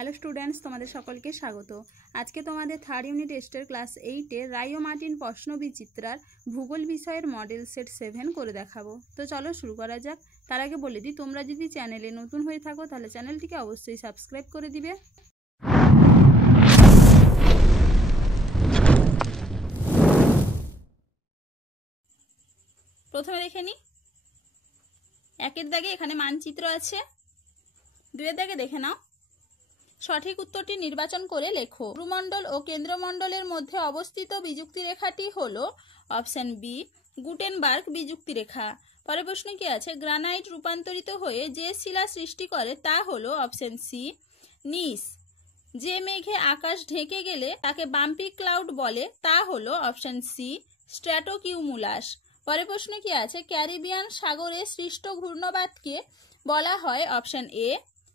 Hello students, তোমাদের সকলকে স্বাগত। আজকে তোমাদের থার্ড ইউনিট টেস্টের ক্লাস 8-এর রায় ও মার্টিন প্রশ্ন বিচিত্রার ভূগোল বিষয়ের মডেল সেট 7 করে দেখাবো। তো চলো শুরু করা যাক। তার আগে বলে দিই, তোমরা যদি চ্যানেলে নতুন হয়ে থাকো তাহলে চ্যানেলটিকে অবশ্যই সাবস্ক্রাইব করে দিবে। প্রথমে দেখে নিই, একের দাগে এখানে মানচিত্র আছে। দুয়ের দাগে দেখে নাও, সঠিক উত্তরটি নির্বাচন করে লেখো। ভূমণ্ডল ও কেন্দ্রমণ্ডলের মধ্যে অবস্থিত বিযুক্তি রেখাটি হলো অপশন বি গুটেনবার্গ বিযুক্তি রেখা। পরের প্রশ্ন কি আছে, গ্রানাইট রূপান্তরিত হয়ে যে শিলা সৃষ্টি করে তা হলো অপশন সি নিস। যে মেঘে আকাশ ঢেকে গেলে তাকে বাম্পি ক্লাউড বলে তা হলো অপশন সি স্ট্র্যাটোকিউমুলাস। পরের প্রশ্ন কি আছে, ক্যারিবিয়ান সাগরে সৃষ্ট ঘূর্ণবাতকে বলা হয় অপশন এ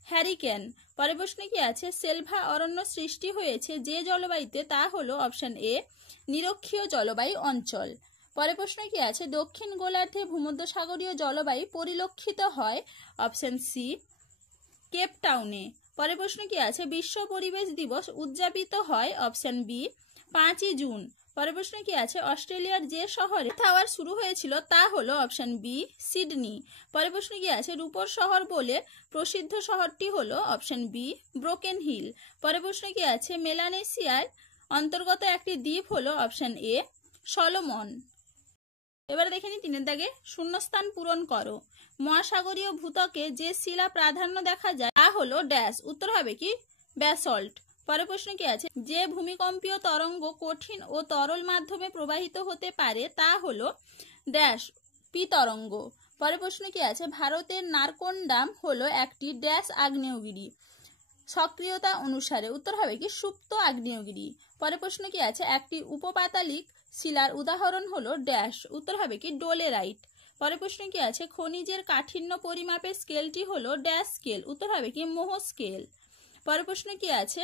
হ্যারিকেন। পরের প্রশ্ন কি আছে, সেলভা অরণ্য সৃষ্টি হয়েছে যে জলবায়ুতে তা হলো অপশন এ নিরক্ষীয় জলবায়ু অঞ্চল। পরের প্রশ্ন কি আছে, দক্ষিণ গোলার্ধে ভূমধ্যসাগরীয় জলবায়ু পরিলক্ষিত হয় অপশন সি কেপ টাউনে। পরের প্রশ্ন কি আছে, বিশ্ব পরিবেশ দিবস উদযাপিত হয় অপশন বি 5ই জুন। পরের প্রশ্ন কি আছে, অস্ট্রেলিয়ার যে শহরে টাওয়ার শুরু হয়েছিল তা হলো অপশন বি সিডনি। পরের প্রশ্ন কি আছে, রূপোর শহর বলে প্রসিদ্ধ শহরটি হলো অপশন বি ব্রোকেন হিল। পরের প্রশ্ন কি আছে, মেলানেশিয়ার অন্তর্গত একটি দ্বীপ হলো অপশন এ সলোমন। এবার দেখে নি তিনের দাগে, শূন্যস্থান পূরণ করো। মহাসাগরীয় ভূত্বকে যে শিলা প্রাধান্য দেখা যায় তা হলো ড্যাশ। উত্তর হবে কি ব্যাসল্ট। পরের প্রশ্ন কি আছে, যে ভূমিকম্পীয় তরঙ্গ কঠিন ও তরল মাধ্যমে প্রবাহিত হতে পারে তা হলো ড্যাশ পি তরঙ্গ। পরের প্রশ্ন কি আছে, ভারতের নারকোন্ডাম হলো একটি ড্যাশ আগ্নেয়গিরি সক্রিয়তা অনুসারে। উত্তর হবে কি সুপ্ত আগ্নেয়গিরি। পরের প্রশ্ন কি আছে, একটি উপপাতালিক শিলার উদাহরণ হলো ড্যাশ। উত্তর হবে কি ডোলেরাইট। পরের প্রশ্ন কি আছে, খনিজের কাঠিন্য পরিমাপের স্কেলটি হলো ড্যাশ স্কেল। উত্তর হবে কি মোহ স্কেল। পরের প্রশ্ন কি আছে,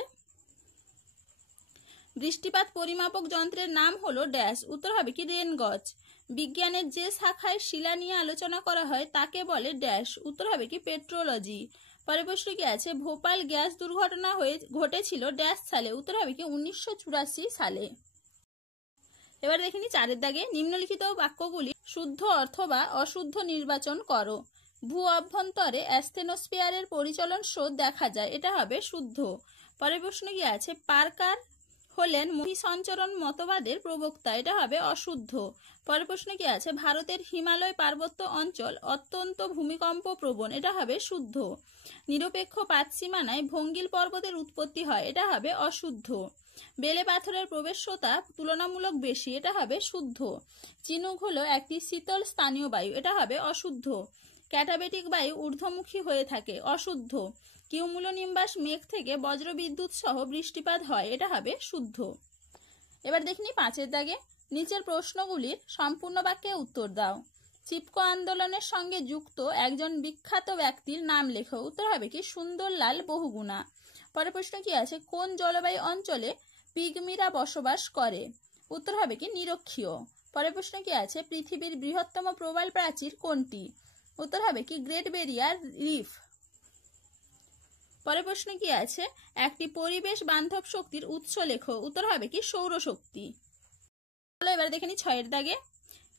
বৃষ্টিপাত পরিমাপক যন্ত্রের নাম হলো ড্যাশ। উত্তর হবে কি রেন গজ। বিজ্ঞানের যে শাখায় শিলা নিয়ে আলোচনা করা হয় তাকে বলে ড্যাশ। উত্তর হবে কি পেট্রোলজি। পরের প্রশ্ন কি আছে, ভোপাল গ্যাস দুর্ঘটনা ঘটেছিল ড্যাশ সালে। উত্তর হবে কি 1984 সালে। এবার দেখিনি চারের দাগে, নিম্নলিখিত বাক্যগুলি শুদ্ধ অথবা অশুদ্ধ নির্বাচন করো। ভূ অভ্যন্তরে অ্যাস্থেনোস্ফিয়ারের পরিচলন স্রোত দেখা যায়, এটা হবে শুদ্ধ। পরের প্রশ্ন কি আছে, পার্কার হলেন মহিসঞ্চরণ মতবাদের প্রবক্তা, এটা হবে অশুদ্ধ। পরের প্রশ্ন কি আছে, ভারতের হিমালয় পার্বত্য অঞ্চল অত্যন্ত ভূমিকম্প প্রবণ, এটা হবে শুদ্ধ। নিরপেক্ষ পাতসীমানায় ভঙ্গিল পর্বতের উৎপত্তি হয়, এটা হবে অশুদ্ধ। বেলে পাথরের প্রবেশ্যতা তুলনামূলক বেশি, এটা হবে শুদ্ধ। চিনুক হলো একটি শীতল স্থানীয় বায়ু, এটা হবে অশুদ্ধ। ক্যাটাবেটিক বায়ু ঊর্ধ্বমুখী হয়ে থাকে, অশুদ্ধ। কিউমুলোনিম্বাস মেঘ থেকে বজ্রবিদ্যুৎ সহ বৃষ্টিপাত হয়, এটা হবে শুদ্ধ। এবার দেখিনি পাঁচের দাগে, নিচের প্রশ্নগুলির সম্পূর্ণ বাক্যে উত্তর দাও। চিপকো আন্দোলনের সঙ্গে যুক্ত একজন বিখ্যাত ব্যক্তির নাম লেখো। উত্তর হবে কি সুন্দরলাল বহুগুণা। পরের প্রশ্ন কি আছে, কোন জলবায়ু অঞ্চলে পিগমিরা বসবাস করে? উত্তর হবে কি নিরক্ষীয়। পরের প্রশ্ন কি আছে, পৃথিবীর বৃহত্তম প্রবাল প্রাচীর কোনটি? উত্তর হবে কি গ্রেট ব্যারিয়ার রিফ। পরের প্রশ্ন কি আছে, একটি পরিবেশ বান্ধব শক্তির উৎস লেখো। উত্তর হবে কি সৌরশক্তি। চলো এবার দেখে নি ছয়ের দাগে,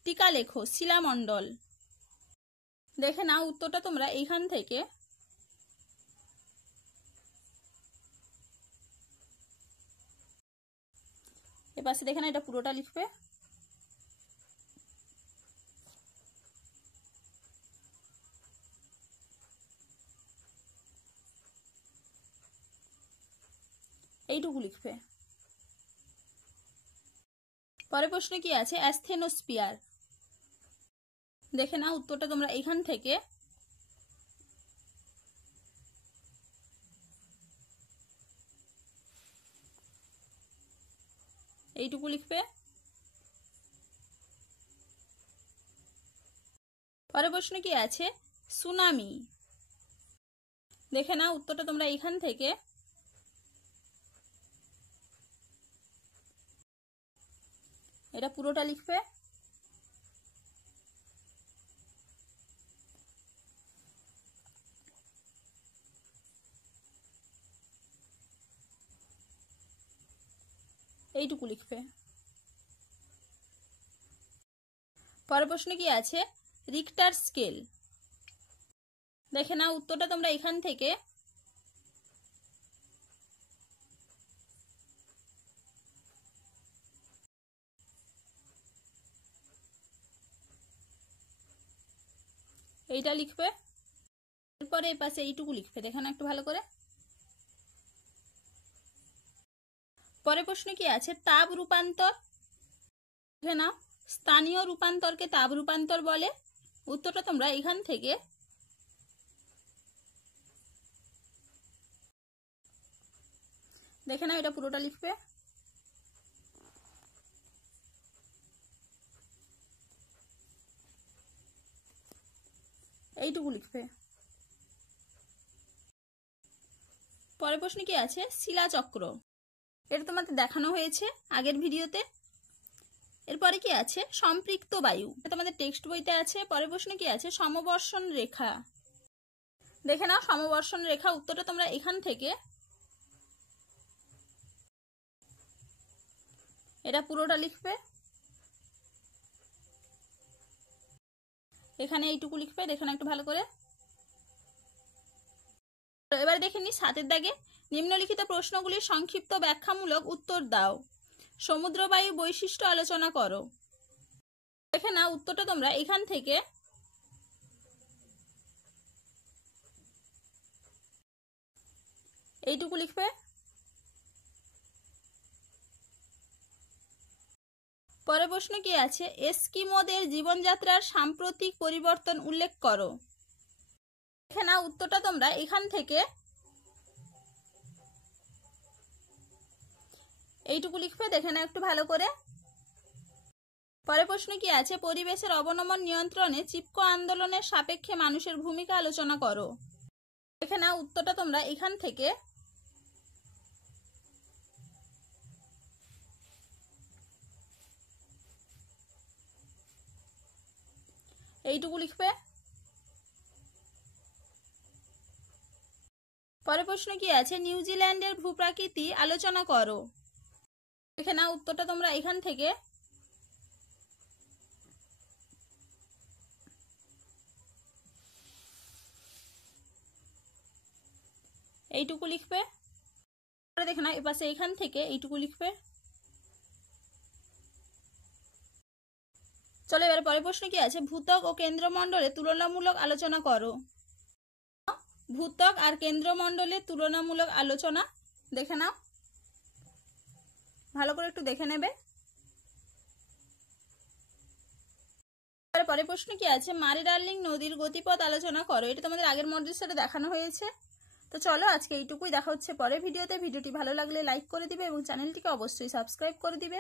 টিকা লেখো শিলামণ্ডল। দেখে নাও উত্তরটা তোমরা এইখান থেকে। এপাশে দেখে না, এটা পুরোটা লিখবে। এইটুকু লিখবে। পরের প্রশ্ন কি আছে, অ্যাস্থেনোস্ফিয়ার। দেখে নাও উত্তরটা তোমরা এইখান থেকে। এইটুকু লিখবে। পরের প্রশ্ন কি আছে, সুনামি। দেখে নাও উত্তরটা তোমরা এইখান থেকে। এটা পুরোটা লিখবে। এইটুকু লিখবে। পরের প্রশ্নে কি আছে, রিক্টার স্কেল। দেখে নাও উত্তরটা তোমরা এখান থেকে। এইটা লিখবে, এরপরে এই পাশে এইটুকু লিখবে, দেখে না একটু ভালো করে। পরের প্রশ্নে কি আছে, তাপ রূপান্তর। দেখে নাও, স্থানীয় রূপান্তরকে তাপ রূপান্তর বলে। উত্তরটা তোমরা এখান থেকে দেখে নাও, এটা পুরোটা লিখবে। এইটুকু লিখবে। পরের প্রশ্নে কি আছে, শিলাচক্র। এটা তোমাদের দেখানো হয়েছে আগের ভিডিওতে। এরপরে কি আছে, সম্পৃক্ত বায়ু, তোমাদের টেক্সট বইতে আছে। পরের প্রশ্নে কি আছে, সমবর্ষণ রেখা। দেখে নাও সমবর্ষণ রেখা, উত্তরটা তোমরা এখান থেকে এটা পুরোটা লিখবে। এখানে এইটুকু লিখবে, দেখে নাও একটু ভালো করে। এবার দেখে নি 7 দাগে, নিম্নলিখিত প্রশ্নগুলির সংক্ষিপ্ত ব্যাখ্যামূলক উত্তর দাও। সমুদ্রবায়ু বৈশিষ্ট্য আলোচনা করো। দেখে নাও উত্তরটা তোমরা এখান থেকে এইটুকু লিখবে। পরের প্রশ্ন কি আছে, এস্কিমোদের জীবনযাত্রার সাম্প্রতিক পরিবর্তন উল্লেখ করো। দেখে নাও উত্তরটা তোমরা এখান থেকে এইটুকু লিখবে, দেখে নাও একটু ভালো করে। পরের প্রশ্ন কি আছে, পরিবেশের অবনমন নিয়ন্ত্রণে চিপকো আন্দোলনের সাপেক্ষে মানুষের ভূমিকা আলোচনা করো। দেখে নাও উত্তরটা তোমরা এখান থেকে এইটুকু লিখবে। পরের প্রশ্ন কি আছে, নিউজিল্যান্ডের ভূপ্রাকৃতি আলোচনা করো। দেখে নাও উত্তরটা তোমরা এখান থেকে এইটুকু লিখবে। দেখে নাও এপাশে এখান থেকে এইটুকু লিখবে। চলো এবার পরের প্রশ্ন কি আছে, ভূত্বক ও কেন্দ্রমণ্ডলের তুলনামূলক আলোচনা করো। ভূত্বক আর কেন্দ্রমণ্ডলের তুলনামূলক আলোচনা। দেখে নাও ভালো করে, একটু দেখে নেবে। পরের প্রশ্ন কি আছে, মারি ডার্লিং নদীর গতিপথ আলোচনা করো। এটা তোমাদের আগের মডেলের সাথে দেখানো হয়েছে। তো চলো আজকে এইটুকুই, দেখা হচ্ছে পরের ভিডিওতে। ভিডিওটি ভালো লাগলে লাইক করে দিবে এবং চ্যানেলটিকে অবশ্যই সাবস্ক্রাইব করে দিবে।